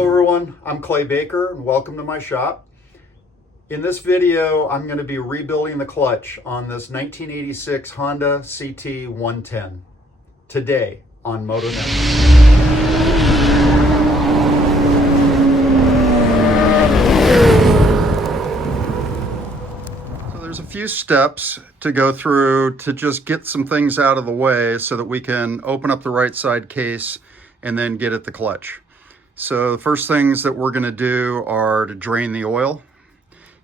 Hello everyone, I'm Clay Baker and welcome to my shop. In this video, I'm going to be rebuilding the clutch on this 1986 Honda CT110 today on Motonexus. So there's a few steps to go through to just get some things out of the way so that we can open up the right side case and then get at the clutch. So the first things that we're going to do are to drain the oil,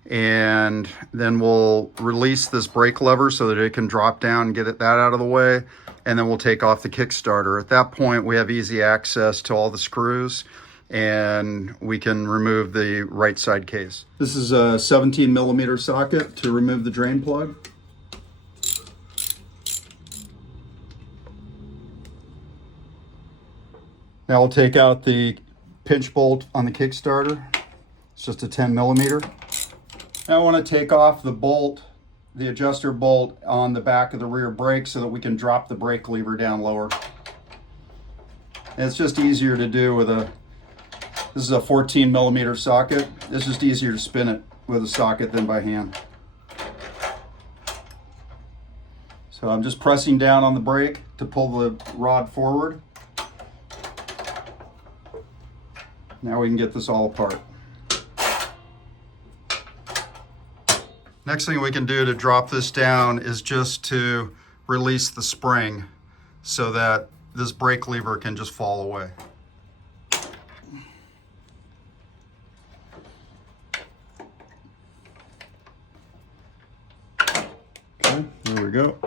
and then we'll release this brake lever so that it can drop down and get that out of the way, and then we'll take off the Kickstarter. At that point, we have easy access to all the screws and we can remove the right side case. This is a 17 millimeter socket to remove the drain plug. Now we'll take out the pinch bolt on the Kickstarter. It's just a 10 millimeter. Now I want to take off the bolt, the adjuster bolt on the back of the rear brake so that we can drop the brake lever down lower. And it's just easier to do with this is a 14 millimeter socket. It's just easier to spin it with a socket than by hand. So I'm just pressing down on the brake to pull the rod forward. Now we can get this all apart. Next thing we can do to drop this down is just to release the spring so that this brake lever can just fall away. Okay, there we go.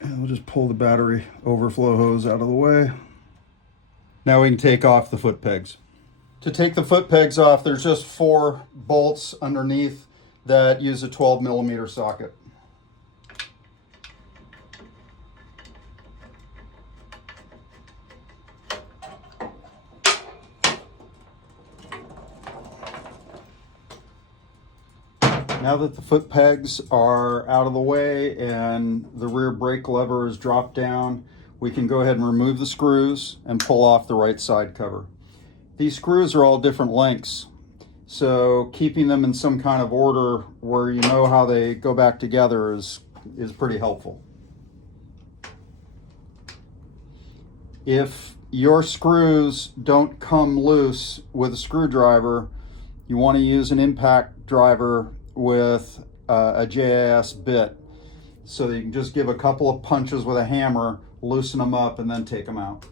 And we'll just pull the battery overflow hose out of the way. Now we can take off the foot pegs. To take the foot pegs off, there's just 4 bolts underneath that use a 12 millimeter socket. Now that the foot pegs are out of the way and the rear brake lever is dropped down, we can go ahead and remove the screws and pull off the right side cover. These screws are all different lengths, so keeping them in some kind of order where you know how they go back together is pretty helpful. If your screws don't come loose with a screwdriver, you want to use an impact driver with a JIS bit so that you can just give a couple of punches with a hammer, loosen them up, and then take them out.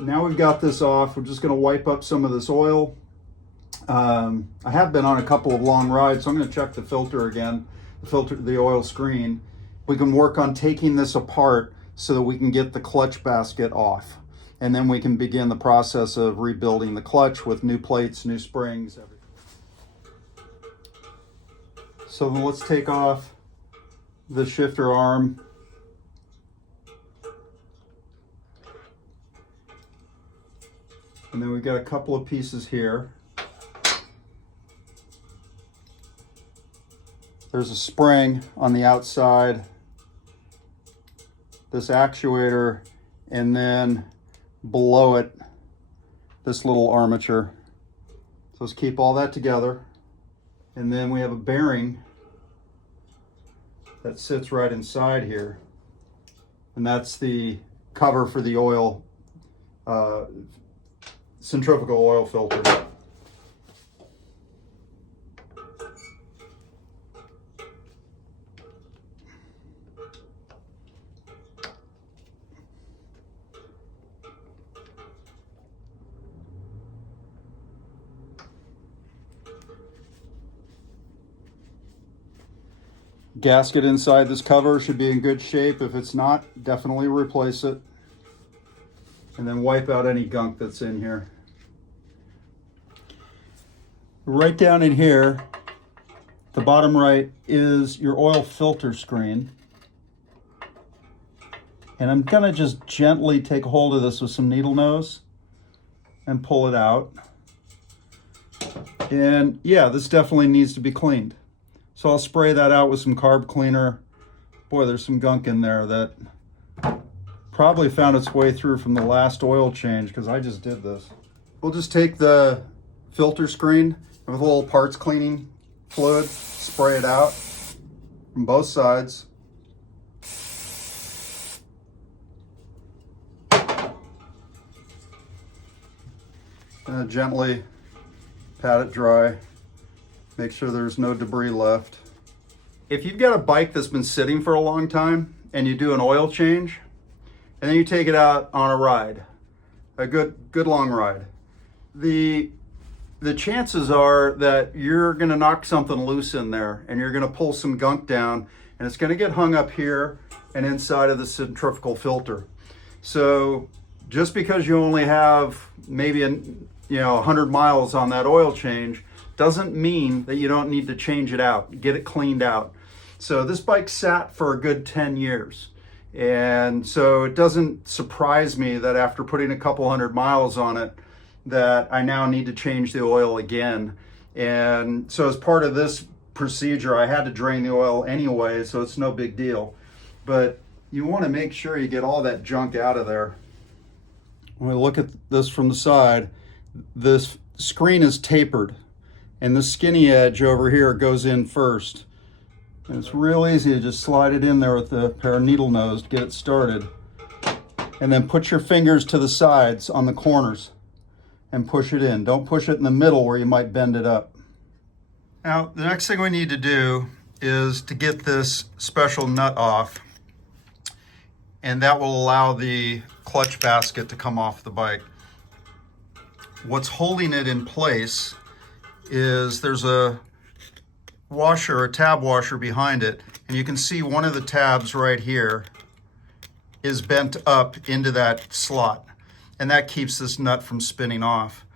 Now we've got this off, we're just going to wipe up some of this oil. I have been on a couple of long rides, so I'm going to check the filter again, the oil screen. We can work on taking this apart so that we can get the clutch basket off. And then we can begin the process of rebuilding the clutch with new plates, new springs, everything. So then let's take off the shifter arm. And then we've got a couple of pieces here. There's a spring on the outside, this actuator, and then below it, this little armature. So let's keep all that together. And then we have a bearing that sits right inside here. And that's the cover for the oil, centrifugal oil filter. Gasket inside this cover should be in good shape. If it's not, definitely replace it. And then wipe out any gunk that's in here. Right down in here, the bottom right is your oil filter screen. And I'm gonna just gently take hold of this with some needle nose and pull it out. And yeah, this definitely needs to be cleaned. So I'll spray that out with some carb cleaner. Boy, there's some gunk in there that probably found its way through from the last oil change, because I just did this. We'll just take the filter screen with a little parts cleaning fluid, spray it out from both sides. And gently pat it dry. Make sure there's no debris left. If you've got a bike that's been sitting for a long time and you do an oil change, and then you take it out on a ride, a good long ride, the chances are that you're gonna knock something loose in there and you're gonna pull some gunk down, and it's gonna get hung up here and inside of the centrifugal filter. So just because you only have maybe 100 miles on that oil change doesn't mean that you don't need to change it out, get it cleaned out. So this bike sat for a good 10 years. And so it doesn't surprise me that after putting a couple 100 miles on it, that I now need to change the oil again. And so as part of this procedure, I had to drain the oil anyway, so it's no big deal. But you want to make sure you get all that junk out of there. When we look at this from the side, this screen is tapered, and the skinny edge over here goes in first. And it's real easy to just slide it in there with a pair of needle nose to get it started. And then put your fingers to the sides on the corners and push it in. Don't push it in the middle where you might bend it up. Now, the next thing we need to do is to get this special nut off, and that will allow the clutch basket to come off the bike. What's holding it in place is there's a washer, a tab washer behind it, and you can see one of the tabs right here is bent up into that slot, and that keeps this nut from spinning off.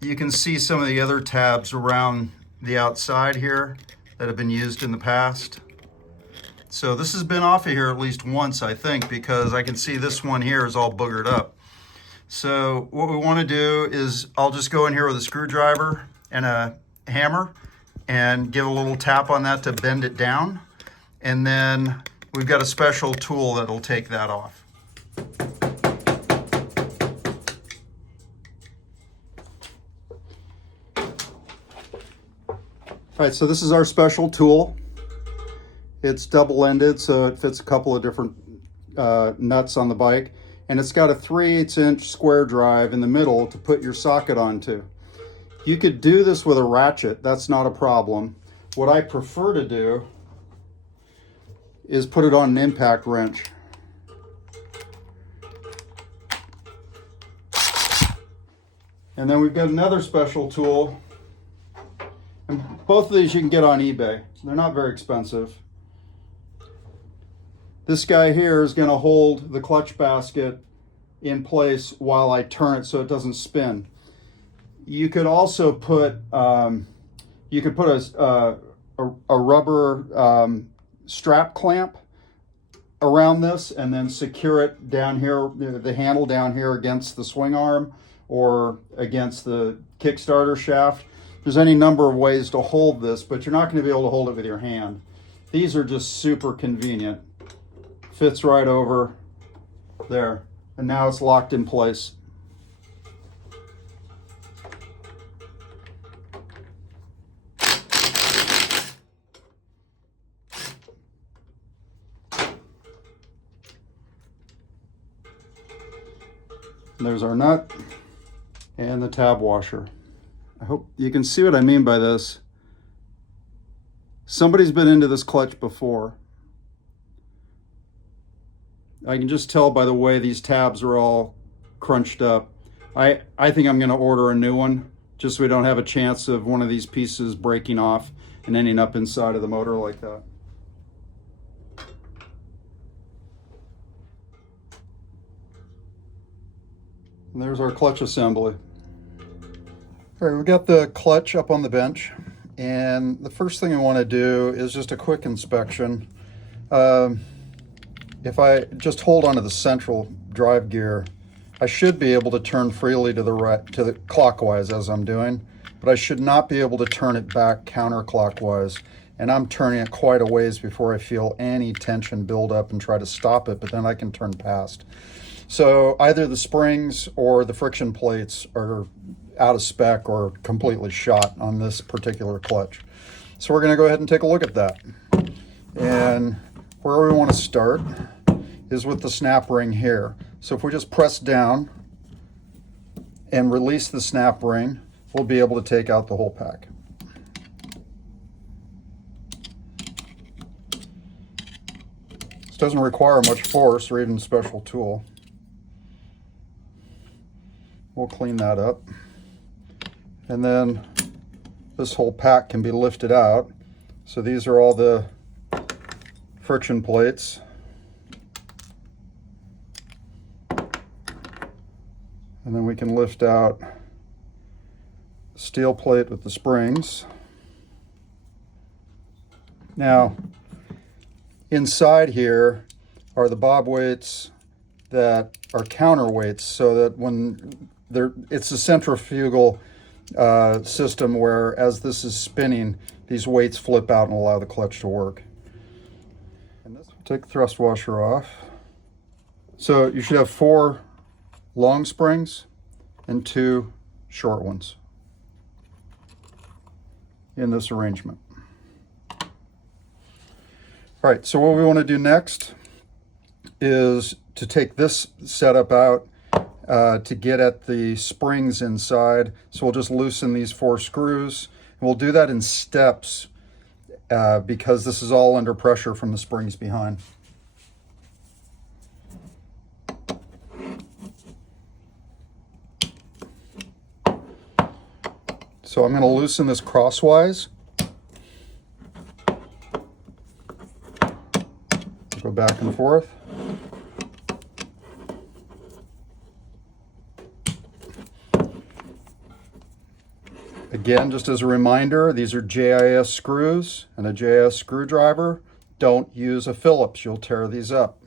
You can see some of the other tabs around the outside here that have been used in the past. So this has been off of here at least once, I think, because I can see this one here is all boogered up. So what we want to do is I'll just go in here with a screwdriver and a hammer and give a little tap on that to bend it down. And then we've got a special tool that'll take that off. All right, so this is our special tool. It's double-ended, so it fits a couple of different nuts on the bike. And it's got a 3/8" square drive in the middle to put your socket onto. You could do this with a ratchet, that's not a problem. What I prefer to do is put it on an impact wrench. And then we've got another special tool. And both of these you can get on eBay. They're not very expensive. This guy here is going to hold the clutch basket in place while I turn it so it doesn't spin. You could also put a rubber strap clamp around this and then secure it down here, the handle down here against the swing arm or against the Kickstarter shaft. There's any number of ways to hold this, but you're not going to be able to hold it with your hand. These are just super convenient. Fits right over there, and now it's locked in place. There's our nut and the tab washer. I hope you can see what I mean by this. Somebody's been into this clutch before. I can just tell by the way these tabs are all crunched up. I think I'm going to order a new one just so we don't have a chance of one of these pieces breaking off and ending up inside of the motor like that. And there's our clutch assembly. All right, we've got the clutch up on the bench, and the first thing I want to do is just a quick inspection. if I just hold onto the central drive gear, I should be able to turn freely to the right, to the clockwise as I'm doing, but I should not be able to turn it back counterclockwise. And I'm turning it quite a ways before I feel any tension build up and try to stop it, but then I can turn past. So either the springs or the friction plates are out of spec or completely shot on this particular clutch. So we're going to go ahead and take a look at that. And where we want to start is with the snap ring here. So if we just press down and release the snap ring, we'll be able to take out the whole pack. This doesn't require much force or even a special tool. We'll clean that up. And then this whole pack can be lifted out. So these are all the friction plates. And then we can lift out the steel plate with the springs. Now, inside here are the bob weights that are counterweights, so that when it's a centrifugal system where as this is spinning, these weights flip out and allow the clutch to work. And this, take the thrust washer off. So you should have 4 long springs and 2 short ones in this arrangement. All right, so what we want to do next is to take this setup out to get at the springs inside. So we'll just loosen these 4 screws. And we'll do that in steps because this is all under pressure from the springs behind. So I'm going to loosen this crosswise. Go back and forth. Again, just as a reminder, these are JIS screws and a JIS screwdriver. Don't use a Phillips, you'll tear these up.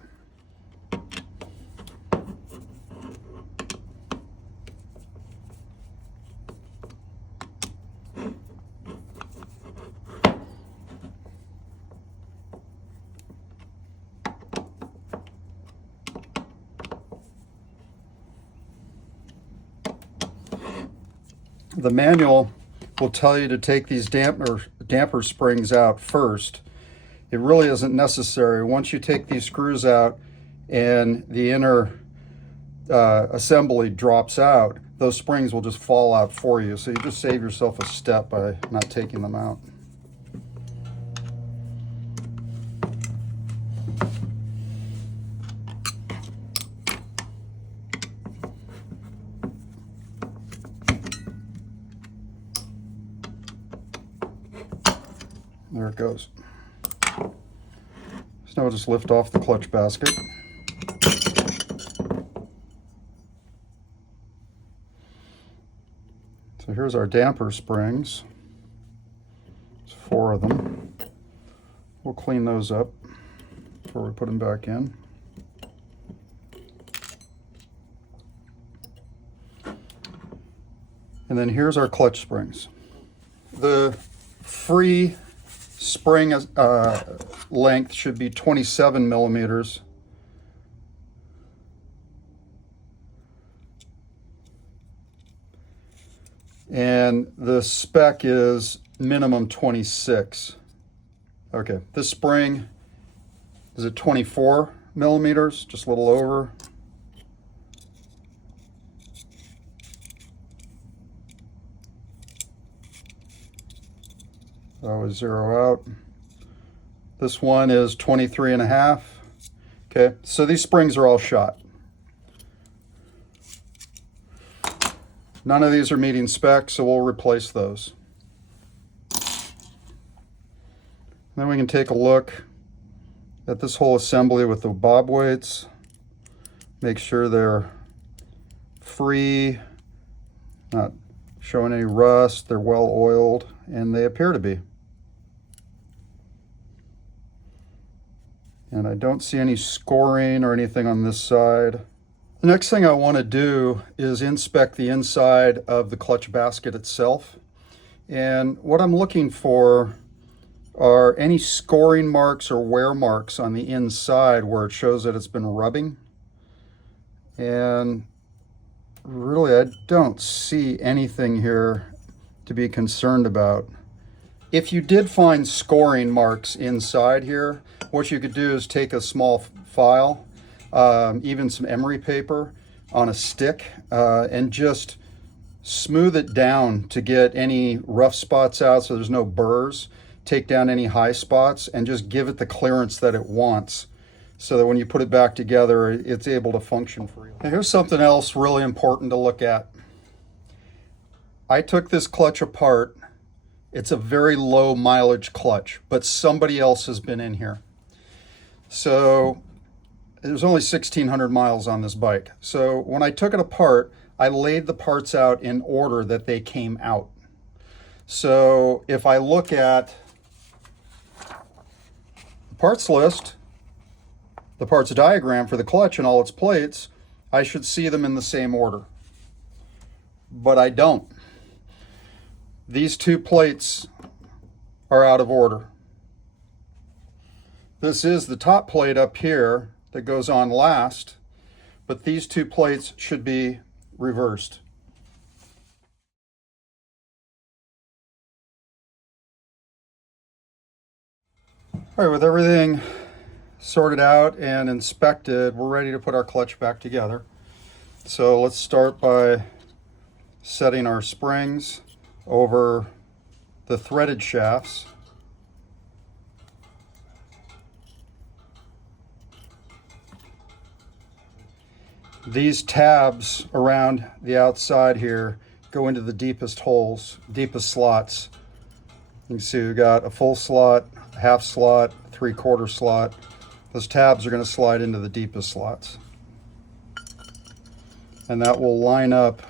The manual will tell you to take these damper springs out first. It really isn't necessary. Once you take these screws out and the inner assembly drops out, those springs will just fall out for you. So you just save yourself a step by not taking them out. There it goes. So now we'll just lift off the clutch basket. So here's our damper springs. There's 4 of them. We'll clean those up before we put them back in. And then here's our clutch springs. The free spring length should be 27 millimeters. And the spec is minimum 26. Okay, this spring is at 24 millimeters, just a little over. I always zero out. This one is 23.5. Okay, so these springs are all shot. None of these are meeting spec, so we'll replace those. Then we can take a look at this whole assembly with the bob weights. Make sure they're free, not showing any rust, they're well oiled, and they appear to be. And I don't see any scoring or anything on this side. The next thing I want to do is inspect the inside of the clutch basket itself. And what I'm looking for are any scoring marks or wear marks on the inside where it shows that it's been rubbing. And really, I don't see anything here to be concerned about. If you did find scoring marks inside here, what you could do is take a small file, even some emery paper on a stick, and just smooth it down to get any rough spots out so there's no burrs. Take down any high spots and just give it the clearance that it wants so that when you put it back together, it's able to function freely. Now, here's something else really important to look at. I took this clutch apart. It's a very low mileage clutch, but somebody else has been in here. So there's only 1,600 miles on this bike. So when I took it apart, I laid the parts out in order that they came out. So if I look at the parts list, the parts diagram for the clutch and all its plates, I should see them in the same order. But I don't. These two plates are out of order. This is the top plate up here that goes on last, but these two plates should be reversed. All right, with everything sorted out and inspected, we're ready to put our clutch back together. So let's start by setting our springs over the threaded shafts. These tabs around the outside here go into the deepest holes, deepest slots. You can see we've got a full slot, half slot, 3/4 slot. Those tabs are going to slide into the deepest slots. And that will line up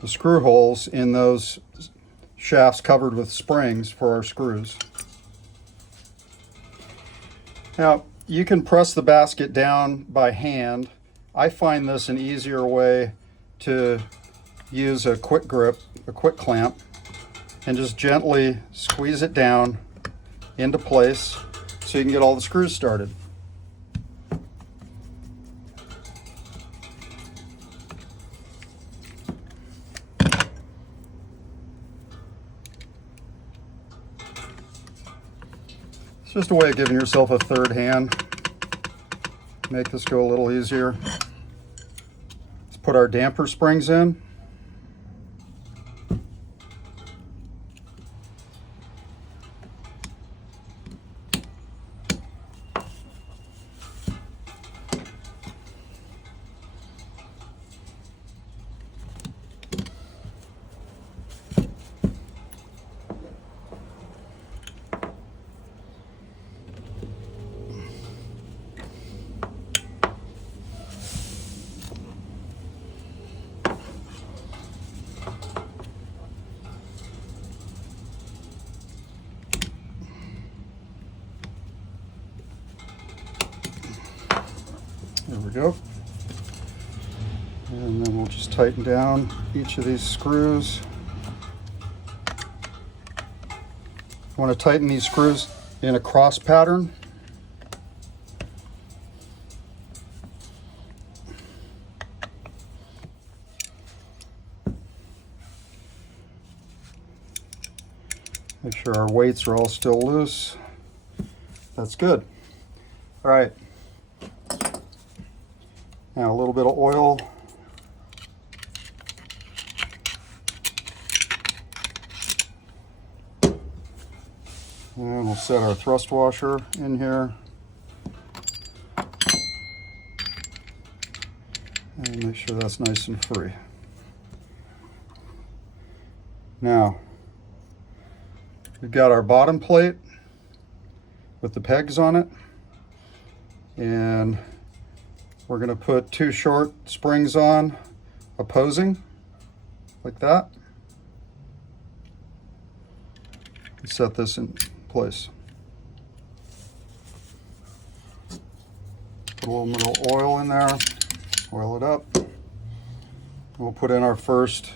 the screw holes in those shafts covered with springs for our screws. Now, you can press the basket down by hand. I find this an easier way to use a quick grip, a quick clamp, and just gently squeeze it down into place so you can get all the screws started. It's just a way of giving yourself a third hand. Make this go a little easier. Let's put our damper springs in. There we go. And then we'll just tighten down each of these screws. I want to tighten these screws in a cross pattern. Make sure our weights are all still loose. That's good. All right. Now a little bit of oil. And we'll set our thrust washer in here. And make sure that's nice and free. Now, we've got our bottom plate with the pegs on it. And we're going to put two short springs on, opposing, like that. Set this in place. Put a little mineral oil in there, oil it up. We'll put in our first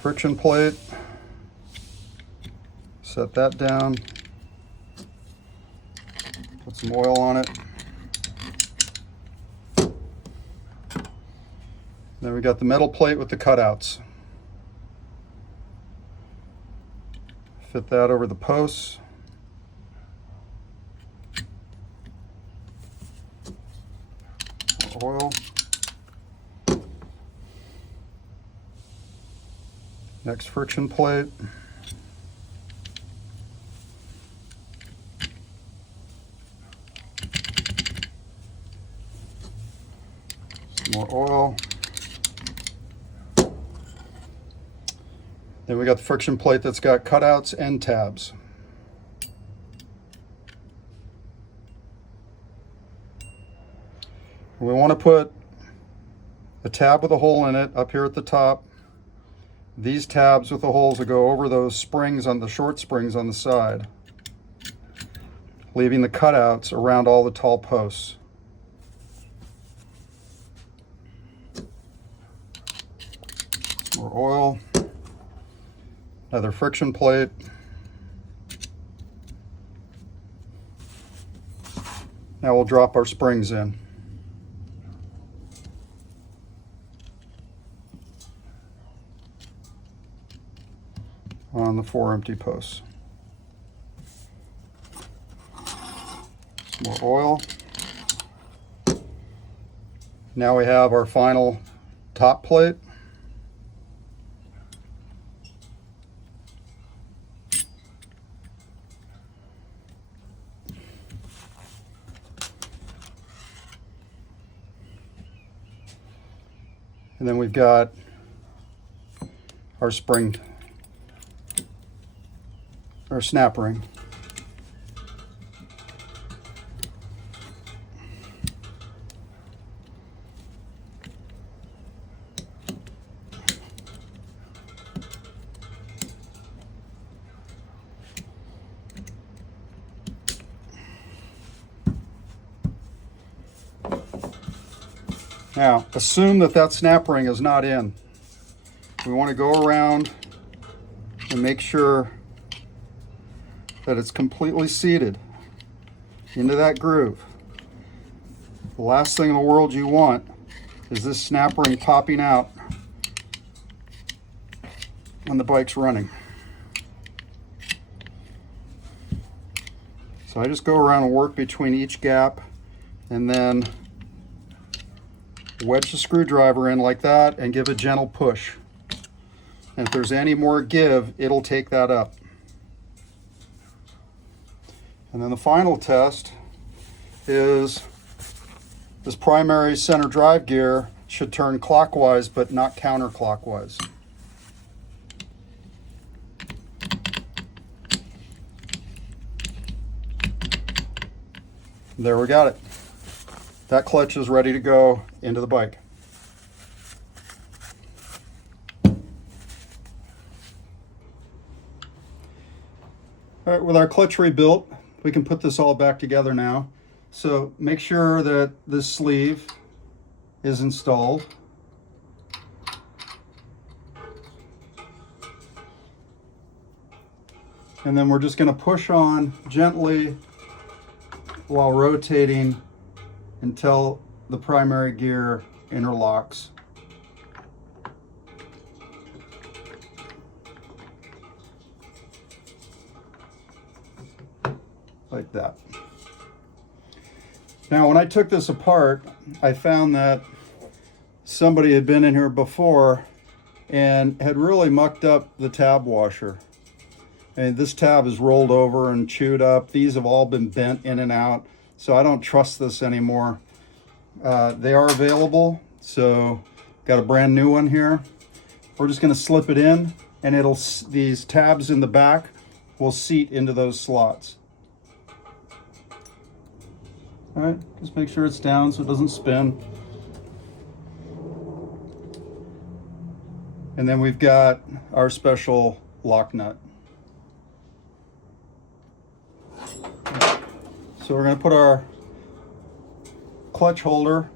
friction plate. Set that down. Put some oil on it. Then we got the metal plate with the cutouts. Fit that over the posts. Oil. Next friction plate. Some more oil. Then we got the friction plate that's got cutouts and tabs. We want to put a tab with a hole in it up here at the top. These tabs with the holes will go over those springs on the short springs on the side, leaving the cutouts around all the tall posts. More oil. Another friction plate. Now we'll drop our springs in. On the 4 empty posts. Some more oil. Now we have our final top plate. And then we've got our spring, our snap ring. Now, assume that that snap ring is not in. We want to go around and make sure that it's completely seated into that groove. The last thing in the world you want is this snap ring popping out when the bike's running. So I just go around and work between each gap and then wedge the screwdriver in like that and give a gentle push. And if there's any more give, it'll take that up. And then the final test is this primary center drive gear should turn clockwise but not counterclockwise. There we got it. That clutch is ready to go into the bike. All right, with our clutch rebuilt, we can put this all back together now. So make sure that this sleeve is installed. And then we're just going to push on gently while rotating until the primary gear interlocks. Like that. Now, when I took this apart, I found that somebody had been in here before and had really mucked up the tab washer. And this tab is rolled over and chewed up. These have all been bent in and out. So I don't trust this anymore. They are available, so got a brand new one here. We're just going to slip it in, and these tabs in the back will seat into those slots. All right, just make sure it's down so it doesn't spin. And then we've got our special lock nut. So we're going to put our clutch holder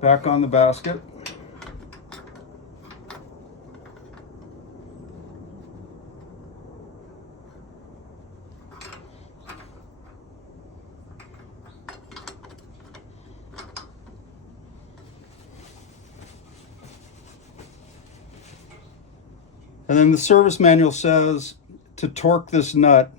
back on the basket. And then the service manual says to torque this nut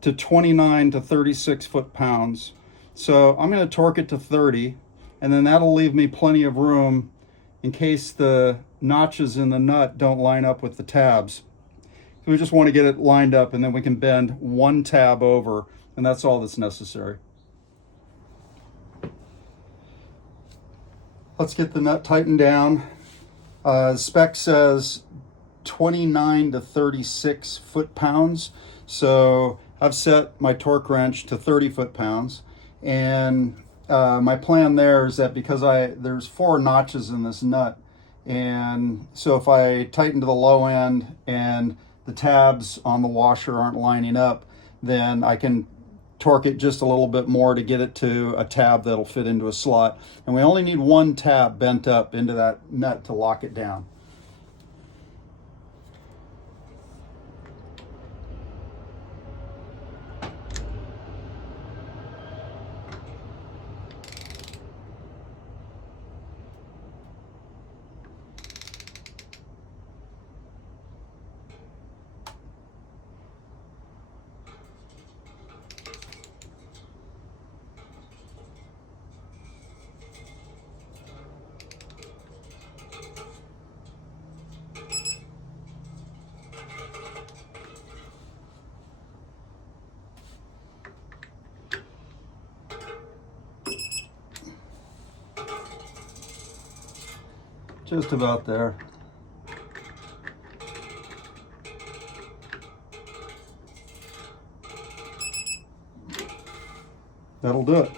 to 29 to 36 foot-pounds. So I'm going to torque it to 30, and then that'll leave me plenty of room in case the notches in the nut don't line up with the tabs. So we just want to get it lined up, and then we can bend one tab over, and that's all that's necessary. Let's get the nut tightened down. Spec says 29 to 36 foot-pounds. So I've set my torque wrench to 30 foot-pounds. And my plan there is that because there's 4 notches in this nut, and so if I tighten to the low end and the tabs on the washer aren't lining up, then I can torque it just a little bit more to get it to a tab that'll fit into a slot. And we only need one tab bent up into that nut to lock it down. Just about there. That'll do it.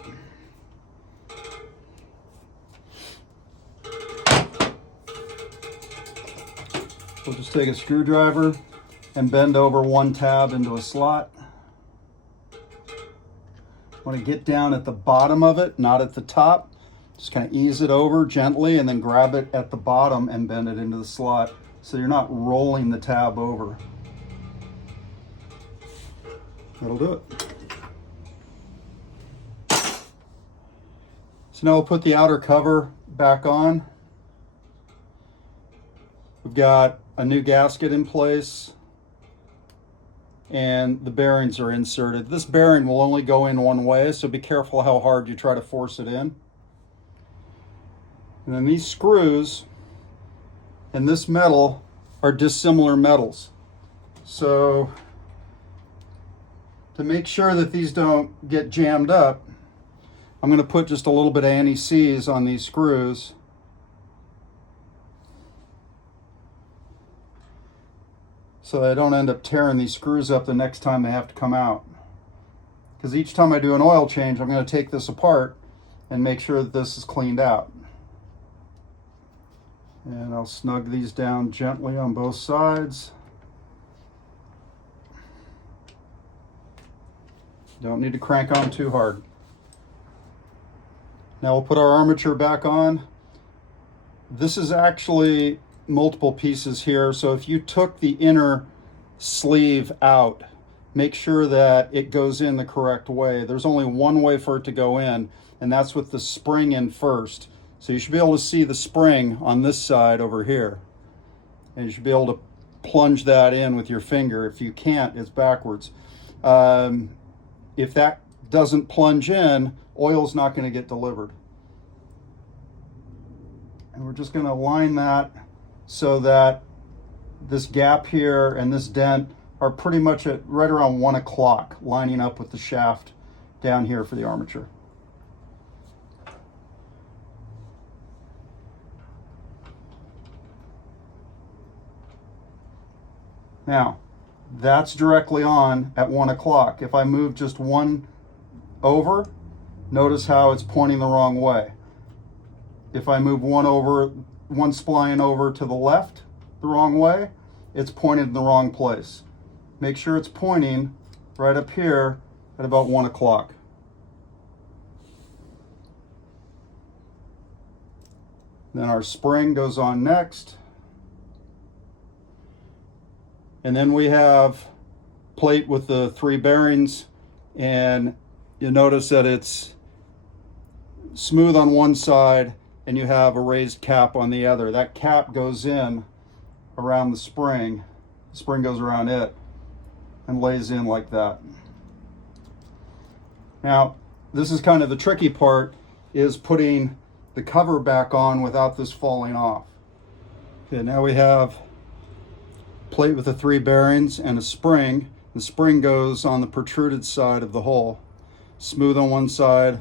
We'll just take a screwdriver and bend over one tab into a slot. Want to get down at the bottom of it, not at the top. Just kind of ease it over gently and then grab it at the bottom and bend it into the slot so you're not rolling the tab over. That'll do it. So now we'll put the outer cover back on. We've got a new gasket in place and the bearings are inserted. This bearing will only go in one way, so be careful how hard you try to force it in. And then these screws and this metal are dissimilar metals. So to make sure that these don't get jammed up, I'm going to put just a little bit of anti-seize on these screws. So I don't end up tearing these screws up the next time they have to come out. Because each time I do an oil change, I'm going to take this apart and make sure that this is cleaned out. And I'll snug these down gently on both sides. Don't need to crank on too hard. Now we'll put our armature back on. This is actually multiple pieces here, so if you took the inner sleeve out, make sure that it goes in the correct way. There's only one way for it to go in, and that's with the spring in first. So you should be able to see the spring on this side over here. And you should be able to plunge that in with your finger. If you can't, it's backwards. If that doesn't plunge in, oil's not going to get delivered. And we're just going to align that so that this gap here and this dent are pretty much at right around 1 o'clock, lining up with the shaft down here for the armature. Now, that's directly on at 1 o'clock. If I move just one over, notice how it's pointing the wrong way. If I move one spline over to the left the wrong way, it's pointed in the wrong place. Make sure it's pointing right up here at about 1 o'clock. Then our spring goes on next. And then we have plate with the 3 bearings, and you notice that it's smooth on one side and you have a raised cap on the other. That cap goes in around the spring goes around it and lays in like that. Now, this is kind of the tricky part, is putting the cover back on without this falling off. Okay, now we have plate with the 3 bearings and a spring. The spring goes on the protruded side of the hole. Smooth on one side,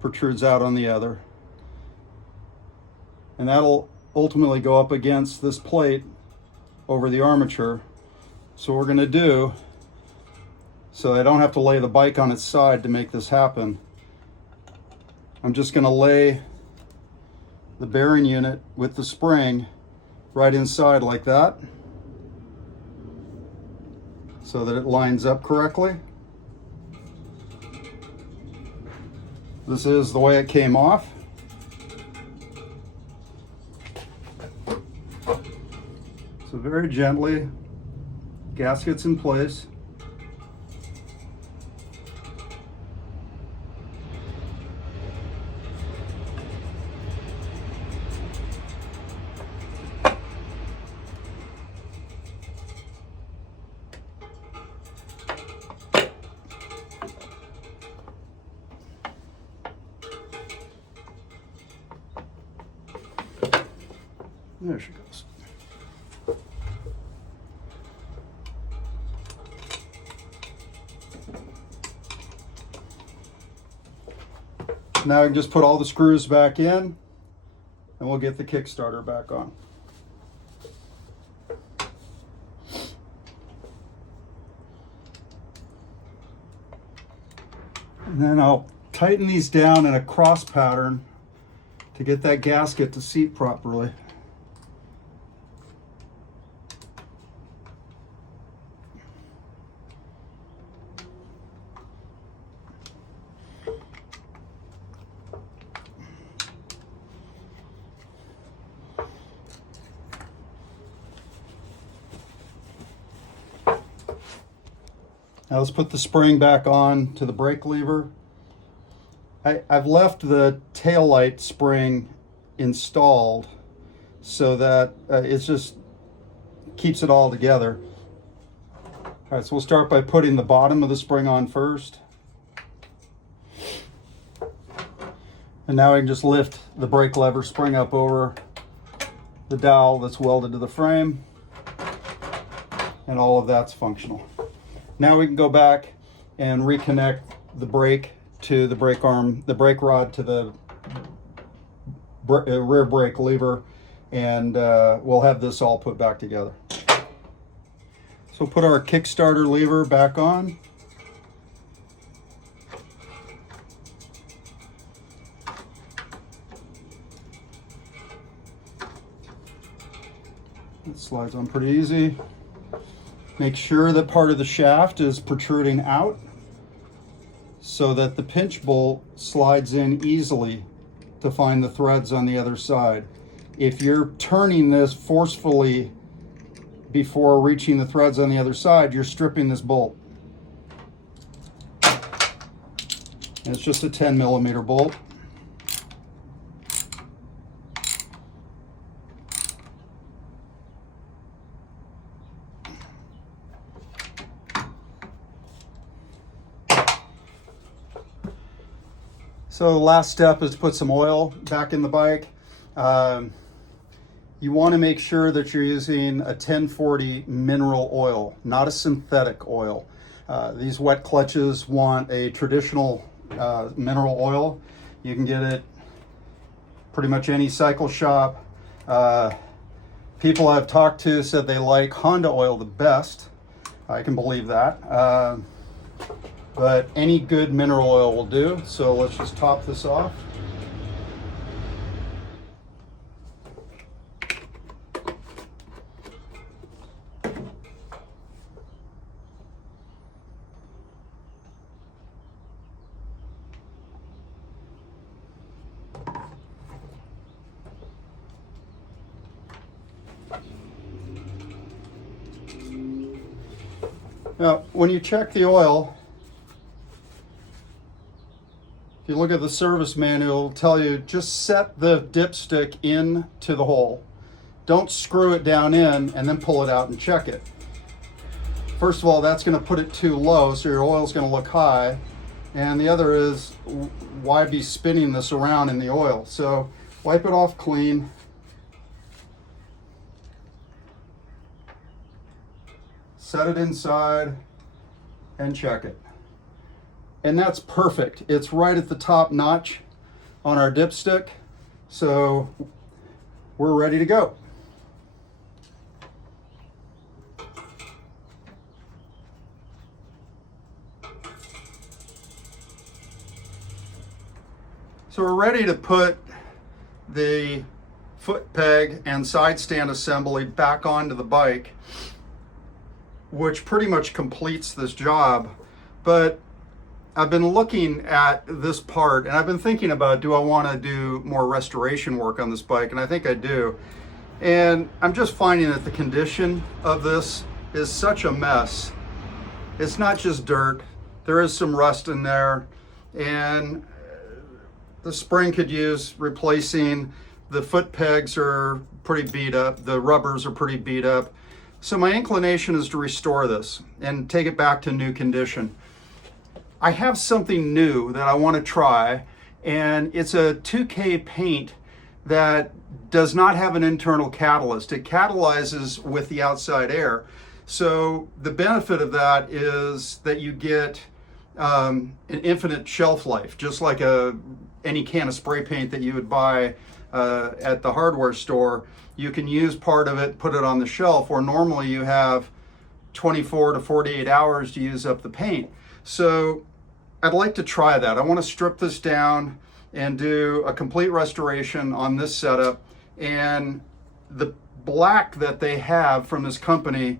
protrudes out on the other. And that'll ultimately go up against this plate over the armature. So what we're gonna do, so I don't have to lay the bike on its side to make this happen, I'm just gonna lay the bearing unit with the spring right inside like that, so that it lines up correctly. This is the way it came off. So very gently, gaskets in place. There she goes. Now I can just put all the screws back in and we'll get the Kickstarter back on. And then I'll tighten these down in a cross pattern to get that gasket to seat properly. Now let's put the spring back on to the brake lever. I've left the taillight spring installed so that it just keeps it all together. All right, so we'll start by putting the bottom of the spring on first. And now I can just lift the brake lever spring up over the dowel that's welded to the frame, and all of that's functional. Now we can go back and reconnect the brake to the brake arm, the brake rod to the rear brake lever, and we'll have this all put back together. So put our Kickstarter lever back on. It slides on pretty easy. Make sure that part of the shaft is protruding out so that the pinch bolt slides in easily to find the threads on the other side. If you're turning this forcefully before reaching the threads on the other side, you're stripping this bolt. And it's just a 10mm bolt. So the last step is to put some oil back in the bike. You want to make sure that you're using a 1040 mineral oil, not a synthetic oil. These wet clutches want a traditional mineral oil. You can get it pretty much any cycle shop. People I've talked to said they like Honda oil the best. I can believe that. But any good mineral oil will do. So let's just top this off. Now, when you check the oil, if you look at the service manual, it'll tell you just set the dipstick into the hole. Don't screw it down in and then pull it out and check it. First of all, that's going to put it too low, so your oil's going to look high. And the other is, why be spinning this around in the oil? So wipe it off clean. Set it inside and check it. And that's perfect. It's right at the top notch on our dipstick. So we're ready to go. So we're ready to put the foot peg and side stand assembly back onto the bike, which pretty much completes this job. But I've been looking at this part and I've been thinking about, do I want to do more restoration work on this bike? And I think I do. And I'm just finding that the condition of this is such a mess. It's not just dirt. There is some rust in there, and the spring could use replacing. The foot pegs are pretty beat up. The rubbers are pretty beat up. So my inclination is to restore this and take it back to new condition. I have something new that I want to try, and it's a 2K paint that does not have an internal catalyst. It catalyzes with the outside air. So the benefit of that is that you get an infinite shelf life, just like any can of spray paint that you would buy at the hardware store. You can use part of it, put it on the shelf, or normally you have 24 to 48 hours to use up the paint. So I'd like to try that. I want to strip this down and do a complete restoration on this setup. And the black that they have from this company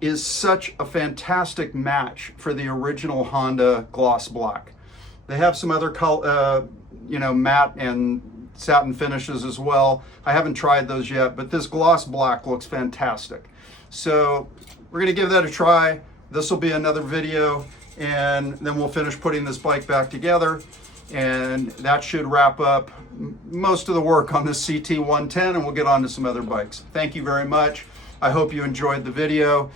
is such a fantastic match for the original Honda gloss black. They have some other color, matte and satin finishes as well. I haven't tried those yet, but this gloss black looks fantastic. So we're gonna give that a try. This will be another video, and then we'll finish putting this bike back together, and that should wrap up most of the work on this CT110, and we'll get on to some other bikes. Thank you very much. I hope you enjoyed the video.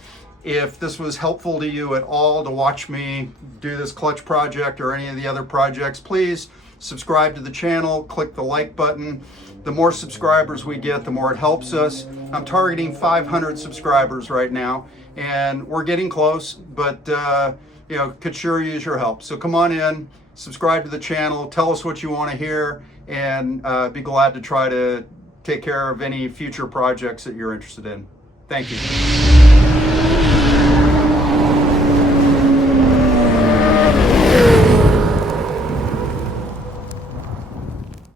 If this was helpful to you at all to watch me do this clutch project or any of the other projects, please subscribe to the channel, click the like button. The more subscribers we get, the more it helps us. I'm targeting 500 subscribers right now, and we're getting close, but could sure use your help. So come on in, subscribe to the channel, tell us what you want to hear, and be glad to try to take care of any future projects that you're interested in. Thank you.